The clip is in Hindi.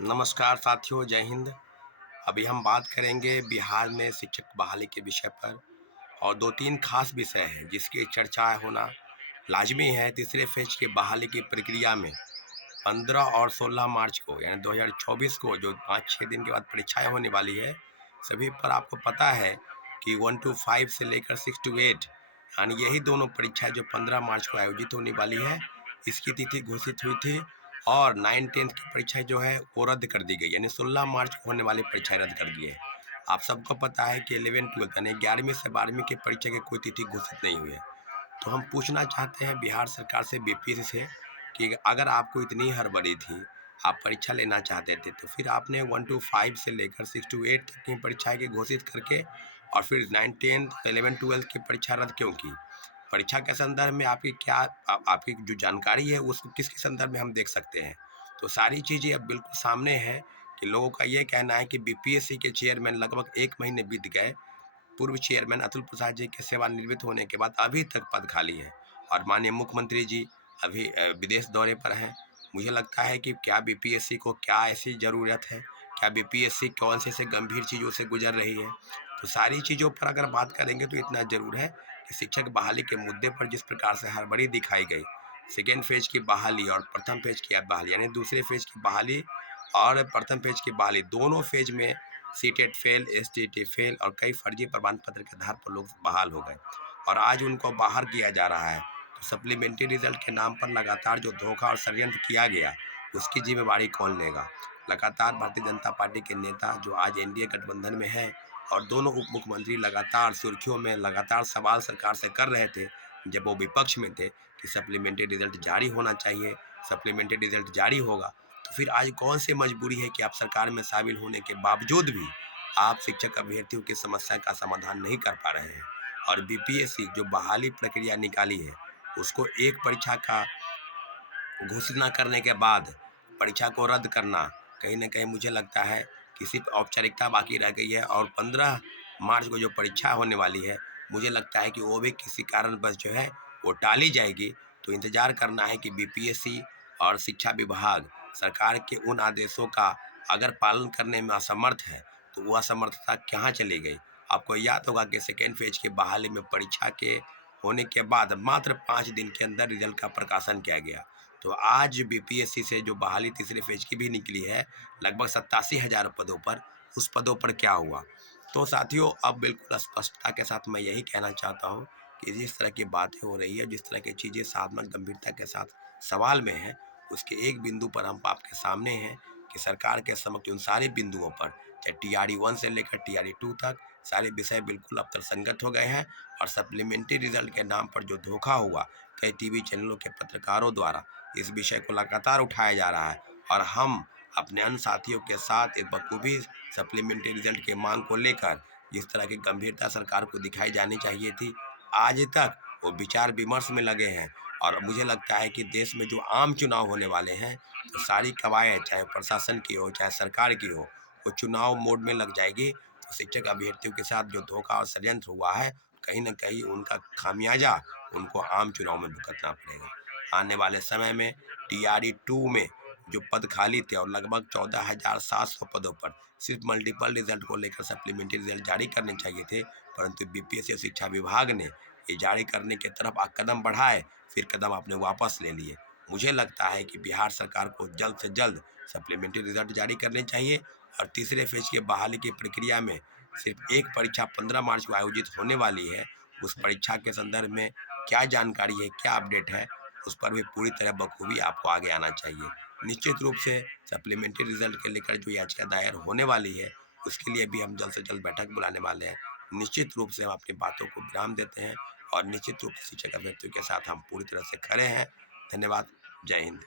नमस्कार साथियों, जय हिंद। अभी हम बात करेंगे बिहार में शिक्षक बहाली के विषय पर और दो तीन खास विषय हैं जिसकी चर्चा होना लाजमी है। तीसरे फेज की बहाली की प्रक्रिया में 15 और 16 मार्च को यानी 2024 को जो 5-6 दिन के बाद परीक्षाएं होने वाली है, सभी पर आपको पता है कि 1 to 5 से लेकर 6 to 8 यानी यही दोनों परीक्षाएं जो 15 मार्च को आयोजित होने वाली है, इसकी तिथि घोषित हुई थी। और 9-10 की परीक्षाएं जो है वो रद्द कर दी गई, यानी 16 मार्च को होने वाली परीक्षाएं रद्द कर दी है। आप सबको पता है कि 11-12 यानी 11वीं से 12वीं की परीक्षा की कोई तिथि घोषित नहीं हुई है। तो हम पूछना चाहते हैं बिहार सरकार से, बीपीएससी से, कि अगर आपको इतनी हड़बड़ी थी, आप परीक्षा लेना चाहते थे, तो फिर आपने 1 to 5 से लेकर 6 to 8 तक की परीक्षाएं की घोषित करके और फिर 9-10 11-12 की परीक्षा रद्द क्यों की? परीक्षा के संदर्भ में आपकी क्या आपकी जो जानकारी है उसको किसके संदर्भ में हम देख सकते हैं? तो सारी चीज़ें अब बिल्कुल सामने हैं कि लोगों का ये कहना है कि बीपीएससी के चेयरमैन लगभग 1 महीने बीत गए। पूर्व चेयरमैन अतुल प्रसाद जी के सेवानिवृत्त होने के बाद अभी तक पद खाली है और माननीय मुख्यमंत्री जी अभी विदेश दौरे पर हैं। मुझे लगता है कि क्या बीपीएससी को क्या ऐसी ज़रूरत है? क्या बीपीएससी कौन से गंभीर चीज़ों से गुजर रही है? तो सारी चीज़ों पर अगर बात करेंगे तो इतना ज़रूर है कि शिक्षक बहाली के मुद्दे पर जिस प्रकार से हड़बड़ी दिखाई गई, सेकेंड फेज की बहाली और प्रथम फेज की बहाली यानी दूसरे फेज की बहाली और प्रथम फेज की बहाली, दोनों फेज में सीटेट फेल, एसटीटी फेल और कई फर्जी प्रमाण पत्र के आधार पर लोग बहाल हो गए और आज उनको बाहर किया जा रहा है। तो सप्लीमेंट्री रिजल्ट के नाम पर लगातार जो धोखा और षड्यंत्र किया गया, उसकी जिम्मेवारी कौन लेगा? लगातार भारतीय जनता पार्टी के नेता जो आज एनडीए गठबंधन में हैं और दोनों उप मुख्यमंत्री लगातार सुर्खियों में, लगातार सवाल सरकार से कर रहे थे जब वो विपक्ष में थे कि सप्लीमेंट्री रिजल्ट जारी होना चाहिए, सप्लीमेंट्री रिजल्ट जारी होगा। तो फिर आज कौन सी मजबूरी है कि आप सरकार में शामिल होने के बावजूद भी आप शिक्षक अभ्यर्थियों की समस्या का समाधान नहीं कर पा रहे हैं? और बीपीएससी जो बहाली प्रक्रिया निकाली है, उसको एक परीक्षा का घोषणा करने के बाद परीक्षा को रद्द करना, कहीं न कहीं मुझे लगता है कि सिर्फ औपचारिकता बाकी रह गई है और 15 मार्च को जो परीक्षा होने वाली है, मुझे लगता है कि वो भी किसी कारणवश जो है वो टाली जाएगी। तो इंतज़ार करना है कि बीपीएससी और शिक्षा विभाग सरकार के उन आदेशों का अगर पालन करने में असमर्थ है, तो वो असमर्थता कहाँ चली गई? आपको याद होगा कि सेकेंड फेज की बहाली में परीक्षा के होने के बाद मात्र 5 दिन के अंदर रिजल्ट का प्रकाशन किया गया। तो आज बीपीएससी से जो बहाली तीसरे फेज की भी निकली है, लगभग 87,000 पदों पर, उस पदों पर क्या हुआ? तो साथियों, अब बिल्कुल स्पष्टता के साथ मैं यही कहना चाहता हूँ कि जिस तरह की बातें हो रही है, जिस तरह की चीज़ें साधना गंभीरता के साथ सवाल में है, उसके एक बिंदु पर हम आपके सामने हैं कि सरकार के समक्ष उन सारे बिंदुओं पर, चाहे टीआरई 1 से लेकर टीआरई 2 तक, सारे विषय बिल्कुल अब तर्कसंगत हो गए हैं और सप्लीमेंट्री रिजल्ट के नाम पर जो धोखा हुआ, कई टीवी चैनलों के पत्रकारों द्वारा इस विषय को लगातार उठाया जा रहा है और हम अपने अन्य साथियों के साथ एक बखूबी सप्लीमेंट्री रिजल्ट की मांग को लेकर जिस तरह की गंभीरता सरकार को दिखाई जानी चाहिए थी, आज तक वो विचार विमर्श में लगे हैं। और मुझे लगता है कि देश में जो आम चुनाव होने वाले हैं, तो सारी कवायद चाहे प्रशासन की हो चाहे सरकार की हो, वो चुनाव मोड में लग जाएगी। तो शिक्षक अभ्यर्थियों के साथ जो धोखा और षड्यंत्र हुआ है, कहीं न कहीं उनका खामियाजा उनको आम चुनाव में भुगतना पड़ेगा। आने वाले समय में टीआरई 2 में जो पद खाली थे और लगभग 14,700 पदों पर सिर्फ मल्टीपल रिजल्ट को लेकर सप्लीमेंट्री रिजल्ट जारी करने चाहिए थे, परंतु बीपीएससी शिक्षा विभाग ने ये जारी करने की तरफ कदम बढ़ाए, फिर कदम आपने वापस ले लिए। मुझे लगता है कि बिहार सरकार को जल्द से जल्द सप्लीमेंट्री रिजल्ट जारी करने चाहिए और तीसरे फेज की बहाली की प्रक्रिया में सिर्फ एक परीक्षा 15 मार्च को आयोजित होने वाली है, उस परीक्षा के संदर्भ में क्या जानकारी है, क्या अपडेट है, उस पर भी पूरी तरह बखूबी आपको आगे आना चाहिए। निश्चित रूप से सप्लीमेंट्री रिजल्ट के लेकर जो याचिका दायर होने वाली है, उसके लिए भी हम जल्द से जल्द बैठक बुलाने वाले हैं। निश्चित रूप से हम अपनी बातों को विराम देते हैं और निश्चित रूप से शिक्षक अभ्यर्थियों के साथ हम पूरी तरह से खड़े हैं। धन्यवाद। जय हिंद।